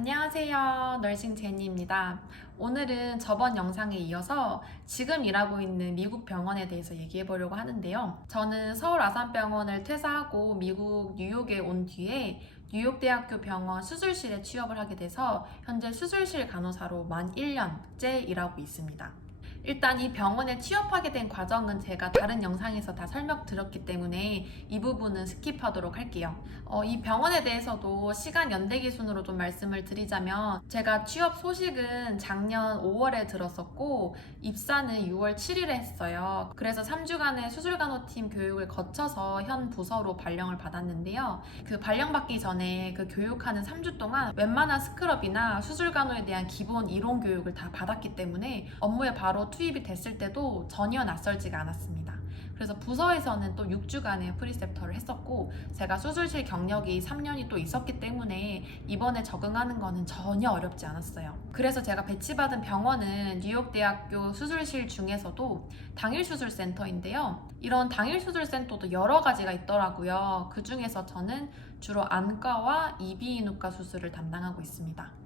안녕하세요. 널싱 제니입니다. 오늘은 저번 영상에 이어서 지금 일하고 있는 미국 병원에 대해서 얘기해 보려고 하는데요. 저는 서울 아산병원을 퇴사하고 미국 뉴욕에 온 뒤에 뉴욕대학교 병원 수술실에 취업을 하게 돼서 현재 수술실 간호사로 만 1년째 일하고 있습니다. 일단 이 병원에 취업하게 된 과정은 제가 다른 영상에서 다 설명드렸기 때문에 이 부분은 스킵하도록 할게요. 어, 이 병원에 대해서도 시간 연대 기준으로 좀 말씀을 드리자면 제가 취업 소식은 작년 5월에 들었었고 입사는 6월 7일에 했어요. 그래서 3주간의 수술간호팀 교육을 거쳐서 현 부서로 발령을 받았는데요. 그 발령받기 전에 그 교육하는 3주 동안 웬만한 스크럽이나 수술간호에 대한 기본 이론 교육을 다 받았기 때문에 업무에 바로 투입이 됐을 때도 전혀 낯설지가 않았습니다. 그래서 부서에서는 또 6주간의 프리셉터를 했었고 제가 수술실 경력이 3년이 또 있었기 때문에 이번에 적응하는 거는 전혀 어렵지 않았어요. 그래서 제가 배치받은 병원은 뉴욕대학교 수술실 중에서도 당일 수술센터인데요. 이런 당일 수술센터도 여러 가지가 있더라고요. 그 중에서 저는 주로 안과와 이비인후과 수술을 담당하고 있습니다.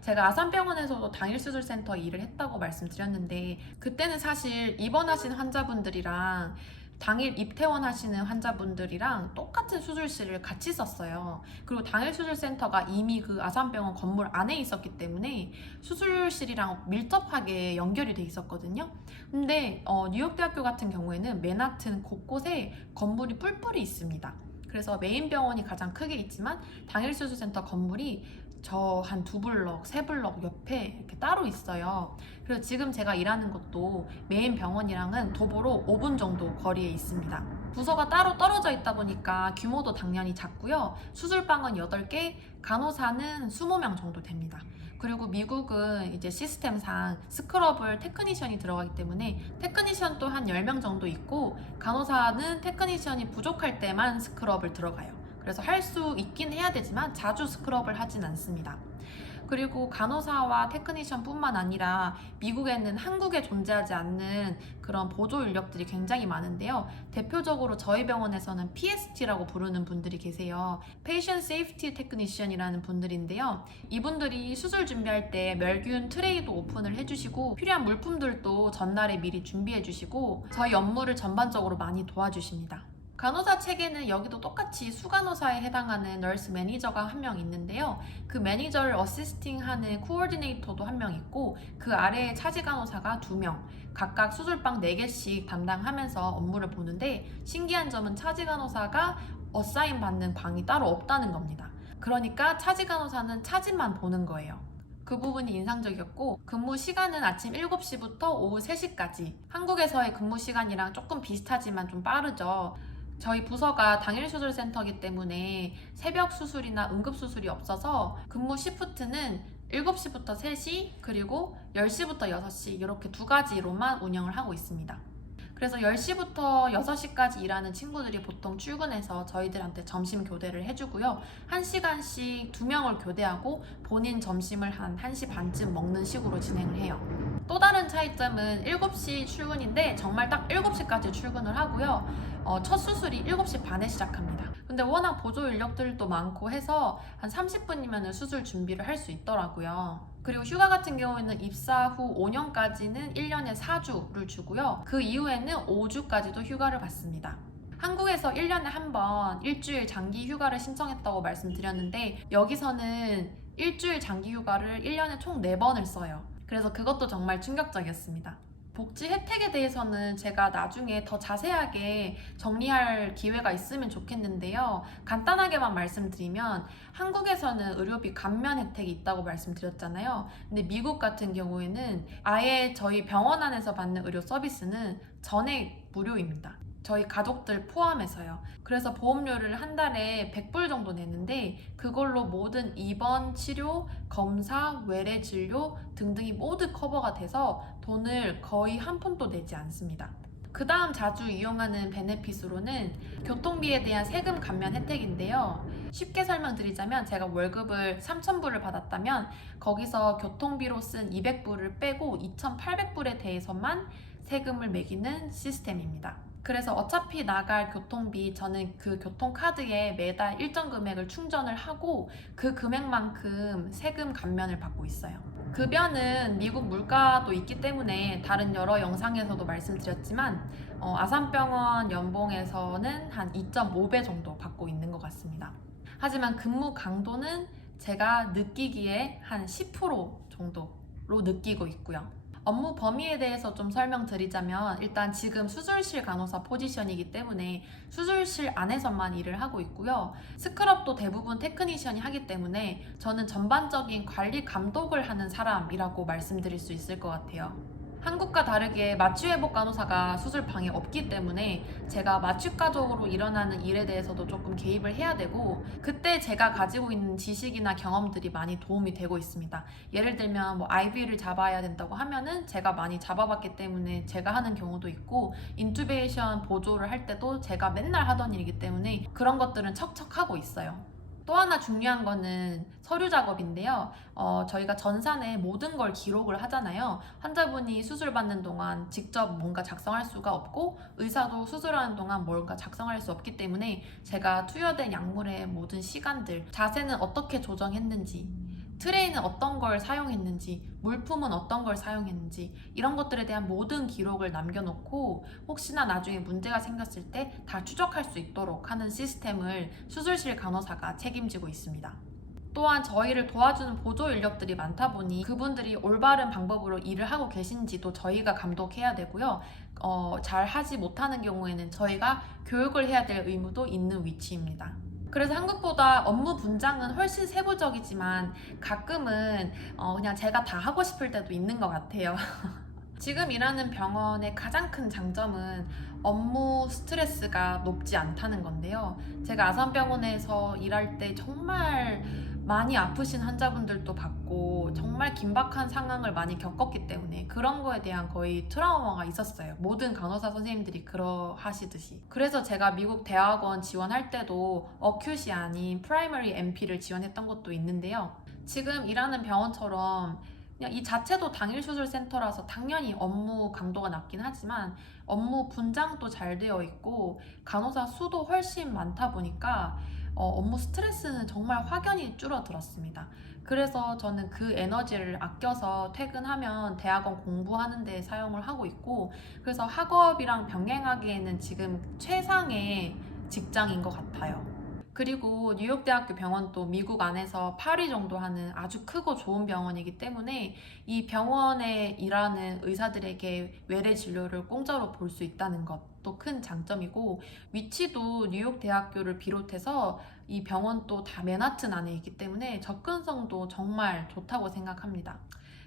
제가 아산병원에서도 당일 수술센터 일을 했다고 말씀드렸는데 그때는 사실 입원하신 환자분들이랑 당일 입퇴원 하시는 환자분들이랑 똑같은 수술실을 같이 썼어요. 그리고 당일 수술센터가 이미 그 아산병원 건물 안에 있었기 때문에 수술실이랑 밀접하게 연결이 돼 있었거든요. 근데 어, 뉴욕대학교 같은 경우에는 맨하튼 곳곳에 건물이 뿔뿔이 있습니다. 그래서 메인 병원이 가장 크게 있지만 당일 수술센터 건물이 저 한 두 블럭, 세 블럭 옆에 이렇게 따로 있어요. 그래서 지금 제가 일하는 것도 메인 병원이랑은 도보로 5분 정도 거리에 있습니다. 부서가 따로 떨어져 있다 보니까 규모도 당연히 작고요. 수술방은 8개, 간호사는 20명 정도 됩니다. 그리고 미국은 이제 시스템상 스크럽을 테크니션이 들어가기 때문에 테크니션 또한 10명 정도 있고 간호사는 테크니션이 부족할 때만 스크럽을 들어가요. 그래서 할 수 있긴 해야 되지만 자주 스크럽을 하진 않습니다. 그리고 간호사와 테크니션뿐만 아니라 미국에는 한국에 존재하지 않는 그런 보조 인력들이 굉장히 많은데요. 대표적으로 저희 병원에서는 PST라고 부르는 분들이 계세요. Patient Safety Technician이라는 분들인데요. 이분들이 수술 준비할 때 멸균 트레이도 오픈을 해주시고 필요한 물품들도 전날에 미리 준비해주시고 저희 업무를 전반적으로 많이 도와주십니다. 간호사 체계는 여기도 똑같이 수간호사에 해당하는 널스 매니저가 한 명 있는데요. 그 매니저를 어시스팅하는 코어디네이터도 한 명 있고 그 아래에 차지 간호사가 두 명, 각각 수술방 4개씩 담당하면서 업무를 보는데 신기한 점은 차지 간호사가 어사인 받는 방이 따로 없다는 겁니다. 그러니까 차지 간호사는 차지만 보는 거예요. 그 부분이 인상적이었고 근무 시간은 아침 7시부터 오후 3시까지 한국에서의 근무 시간이랑 조금 비슷하지만 좀 빠르죠. 저희 부서가 당일 수술 센터이기 때문에 새벽 수술이나 응급 수술이 없어서 근무 시프트는 7시부터 3시 그리고 10시부터 6시 이렇게 두 가지로만 운영을 하고 있습니다. 그래서 10시부터 6시까지 일하는 친구들이 보통 출근해서 저희들한테 점심 교대를 해주고요. 1시간씩 2명을 교대하고 본인 점심을 한 1시 반쯤 먹는 식으로 진행을 해요. 또 다른 차이점은 7시 출근인데 정말 딱 7시까지 출근을 하고요. 어, 첫 수술이 7시 반에 시작합니다. 근데 워낙 보조 인력들도 많고 해서 한 30분이면 수술 준비를 할 수 있더라고요. 그리고 휴가 같은 경우에는 입사 후 5년까지는 1년에 4주를 주고요. 그 이후에는 5주까지도 휴가를 받습니다. 한국에서 1년에 한 번 일주일 장기 휴가를 신청했다고 말씀드렸는데 여기서는 일주일 장기 휴가를 1년에 총 4번을 써요. 그래서 그것도 정말 충격적이었습니다. 복지 혜택에 대해서는 제가 나중에 더 자세하게 정리할 기회가 있으면 좋겠는데요. 간단하게만 말씀드리면 한국에서는 의료비 감면 혜택이 있다고 말씀드렸잖아요. 근데 미국 같은 경우에는 아예 저희 병원 안에서 받는 의료 서비스는 전액 무료입니다. 저희 가족들 포함해서요. 그래서 보험료를 한 달에 100불 정도 내는데 그걸로 모든 입원, 치료, 검사, 외래 진료 등등이 모두 커버가 돼서 돈을 거의 한 푼도 내지 않습니다. 그 다음 자주 이용하는 베네핏으로는 교통비에 대한 세금 감면 혜택인데요. 쉽게 설명드리자면 제가 월급을 3,000불을 받았다면 거기서 교통비로 쓴 200불을 빼고 2,800불에 대해서만 세금을 매기는 시스템입니다. 그래서 어차피 나갈 교통비 저는 그 교통카드에 매달 일정 금액을 충전을 하고 그 금액만큼 세금 감면을 받고 있어요. 급여는 미국 물가도 있기 때문에 다른 여러 영상에서도 말씀드렸지만 어, 아산병원 연봉에서는 한 2.5배 정도 받고 있는 것 같습니다. 하지만 근무 강도는 제가 느끼기에 한 10% 정도로 느끼고 있고요. 업무 범위에 대해서 좀 설명드리자면 일단 지금 수술실 간호사 포지션이기 때문에 수술실 안에서만 일을 하고 있고요. 스크럽도 대부분 테크니션이 하기 때문에 저는 전반적인 관리 감독을 하는 사람이라고 말씀드릴 수 있을 것 같아요. 한국과 다르게 마취회복 간호사가 수술 방에 없기 때문에 제가 마취과적으로 일어나는 일에 대해서도 조금 개입을 해야 되고 그때 제가 가지고 있는 지식이나 경험들이 많이 도움이 되고 있습니다. 예를 들면 뭐 IV를 잡아야 된다고 하면은 제가 많이 잡아봤기 때문에 제가 하는 경우도 있고 인투베이션 보조를 할 때도 제가 맨날 하던 일이기 때문에 그런 것들은 척척하고 있어요. 또 하나 중요한 거는 서류 작업인데요. 어, 저희가 전산에 모든 걸 기록을 하잖아요. 환자분이 수술 받는 동안 직접 뭔가 작성할 수가 없고 의사도 수술하는 동안 뭔가 작성할 수 없기 때문에 제가 투여된 약물의 모든 시간들, 자세는 어떻게 조정했는지, 트레이는 어떤 걸 사용했는지, 물품은 어떤 걸 사용했는지 이런 것들에 대한 모든 기록을 남겨놓고 혹시나 나중에 문제가 생겼을 때 다 추적할 수 있도록 하는 시스템을 수술실 간호사가 책임지고 있습니다. 또한 저희를 도와주는 보조 인력들이 많다 보니 그분들이 올바른 방법으로 일을 하고 계신지도 저희가 감독해야 되고요. 어, 잘 하지 못하는 경우에는 저희가 교육을 해야 될 의무도 있는 위치입니다. 그래서 한국보다 업무 분장은 훨씬 세부적이지만 가끔은 어, 그냥 제가 다 하고 싶을 때도 있는 것 같아요. 지금 일하는 병원의 가장 큰 장점은 업무 스트레스가 높지 않다는 건데요. 제가 아산병원에서 일할 때 정말 많이 아프신 환자분들도 봤고 정말 긴박한 상황을 많이 겪었기 때문에 그런 거에 대한 거의 트라우마가 있었어요. 모든 간호사 선생님들이 그러하시듯이. 그래서 제가 미국 대학원 지원할 때도 어큐시 아닌 프라이머리 MP를 지원했던 것도 있는데요. 지금 일하는 병원처럼 그냥 이 자체도 당일 수술 센터라서 당연히 업무 강도가 낮긴 하지만 업무 분장도 잘 되어 있고 간호사 수도 훨씬 많다 보니까 어, 업무 스트레스는 정말 확연히 줄어들었습니다. 그래서 저는 그 에너지를 아껴서 퇴근하면 대학원 공부하는 데 사용을 하고 있고 그래서 학업이랑 병행하기에는 지금 최상의 직장인 것 같아요. 그리고 뉴욕대학교 병원도 미국 안에서 8위 정도 하는 아주 크고 좋은 병원이기 때문에 이 병원에 일하는 의사들에게 외래 진료를 공짜로 볼 수 있다는 것도 큰 장점이고 위치도 뉴욕대학교를 비롯해서 이 병원도 다 맨하튼 안에 있기 때문에 접근성도 정말 좋다고 생각합니다.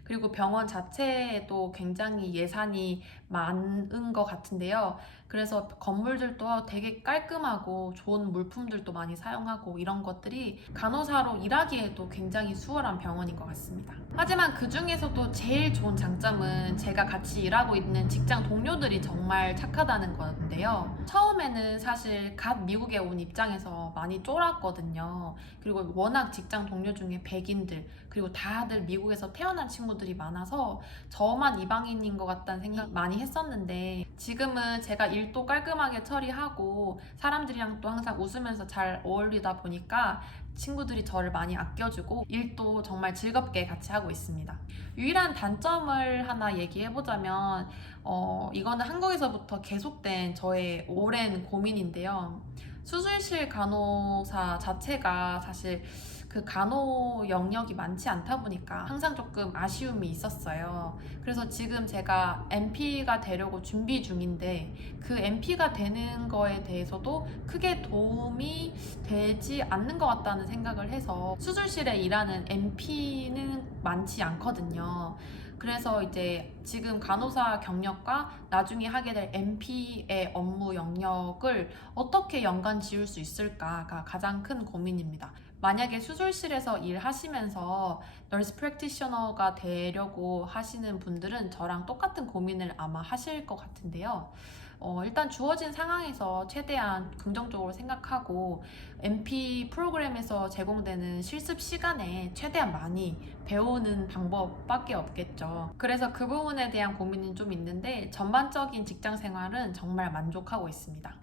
그리고 병원 자체에도 굉장히 예산이 많은 것 같은데요. 그래서 건물들도 되게 깔끔하고 좋은 물품들도 많이 사용하고 이런 것들이 간호사로 일하기에도 굉장히 수월한 병원인 것 같습니다. 하지만 그 중에서도 제일 좋은 장점은 제가 같이 일하고 있는 직장 동료들이 정말 착하다는 건데요. 처음에는 사실 갓 미국에 온 입장에서 많이 쫄았거든요. 그리고 워낙 직장 동료 중에 백인들, 그리고 다들 미국에서 태어난 친구들이 많아서 저만 이방인인 것 같다는 생각 많이 했었는데 지금은 제가 일도 깔끔하게 처리하고 사람들이랑 또 항상 웃으면서 잘 어울리다 보니까 친구들이 저를 많이 아껴주고 일도 정말 즐겁게 같이 하고 있습니다. 유일한 단점을 하나 얘기해보자면 어, 이거는 한국에서부터 계속된 저의 오랜 고민인데요. 수술실 간호사 자체가 사실 그 간호 영역이 많지 않다 보니까 항상 조금 아쉬움이 있었어요. 그래서 지금 제가 MP가 되려고 준비 중인데 그 MP가 되는 거에 대해서도 크게 도움이 되지 않는 것 같다는 생각을 해서 수술실에 일하는 MP는 많지 않거든요. 그래서 이제 지금 간호사 경력과 나중에 하게 될 MP의 업무 영역을 어떻게 연관 지을 수 있을까가 가장 큰 고민입니다. 만약에 수술실에서 일하시면서 널스 프랙티셔너가 되려고 하시는 분들은 저랑 똑같은 고민을 아마 하실 것 같은데요. 어, 일단 주어진 상황에서 최대한 긍정적으로 생각하고 MP 프로그램에서 제공되는 실습 시간에 최대한 많이 배우는 방법밖에 없겠죠. 그래서 그 부분에 대한 고민은 좀 있는데 전반적인 직장 생활은 정말 만족하고 있습니다.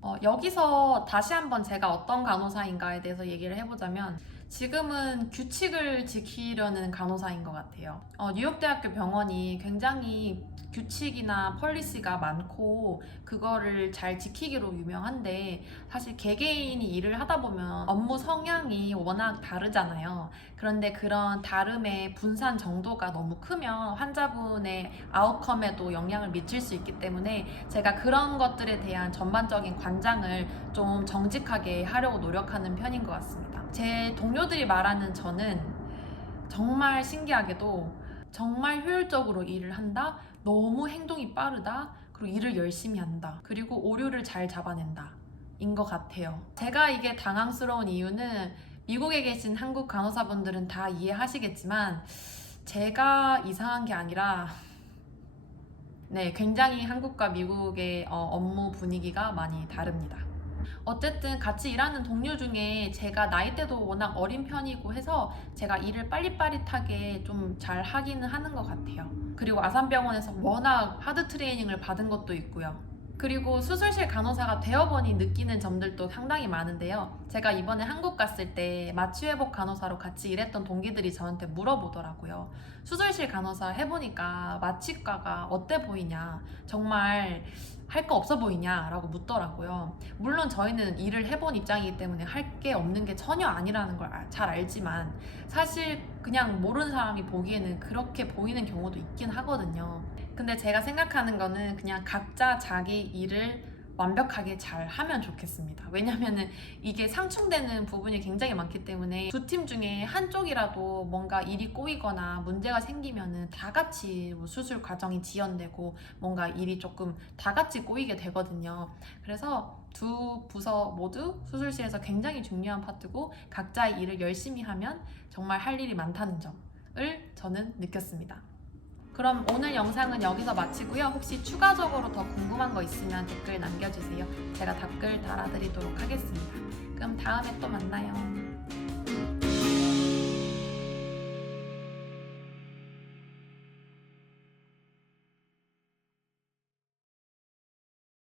어, 여기서 다시 한번 제가 어떤 간호사인가에 대해서 얘기를 해보자면 지금은 규칙을 지키려는 간호사인 것 같아요. 어, 뉴욕대학교 병원이 굉장히 규칙이나 펄리시가 많고 그거를 잘 지키기로 유명한데 사실 개개인이 일을 하다 보면 업무 성향이 워낙 다르잖아요. 그런데 그런 다름의 분산 정도가 너무 크면 환자분의 아웃컴에도 영향을 미칠 수 있기 때문에 제가 그런 것들에 대한 전반적인 관장을 좀 정직하게 하려고 노력하는 편인 것 같습니다. 제 동료 들이 말하는 저는 정말 신기하게도 정말 효율적으로 일을 한다. 너무 행동이 빠르다. 그리고 일을 열심히 한다. 그리고 오류를 잘 잡아낸다. 인 것 같아요. 제가 이게 당황스러운 이유는 미국에 계신 한국 간호사분들은 다 이해하시겠지만 제가 이상한 게 아니라 네, 굉장히 한국과 미국의 어, 업무 분위기가 많이 다릅니다. 어쨌든 같이 일하는 동료 중에 제가 나이대도 워낙 어린 편이고 해서 제가 일을 빨리빠릿하게 좀 잘 하기는 하는 것 같아요. 그리고 아산병원에서 워낙 하드 트레이닝을 받은 것도 있고요. 그리고 수술실 간호사가 되어보니 느끼는 점들도 상당히 많은데요. 제가 이번에 한국 갔을 때 마취회복 간호사로 같이 일했던 동기들이 저한테 물어보더라고요. 수술실 간호사 해보니까 마취과가 어때 보이냐? 정말 할 거 없어 보이냐? 라고 묻더라고요. 물론 저희는 일을 해본 입장이기 때문에 할 게 없는 게 전혀 아니라는 걸 잘 알지만 사실 그냥 모르는 사람이 보기에는 그렇게 보이는 경우도 있긴 하거든요. 근데 제가 생각하는 거는 그냥 각자 자기 일을 완벽하게 잘 하면 좋겠습니다. 왜냐면은 이게 상충되는 부분이 굉장히 많기 때문에 두 팀 중에 한쪽이라도 뭔가 일이 꼬이거나 문제가 생기면은 다 같이 뭐 수술 과정이 지연되고 뭔가 일이 조금 다 같이 꼬이게 되거든요. 그래서 두 부서 모두 수술실에서 굉장히 중요한 파트고 각자의 일을 열심히 하면 정말 할 일이 많다는 점을 저는 느꼈습니다. 그럼 오늘 영상은 여기서 마치고요. 혹시 추가적으로 더 궁금한 거 있으면 댓글 남겨주세요. 제가 답글 달아드리도록 하겠습니다. 그럼 다음에 또 만나요.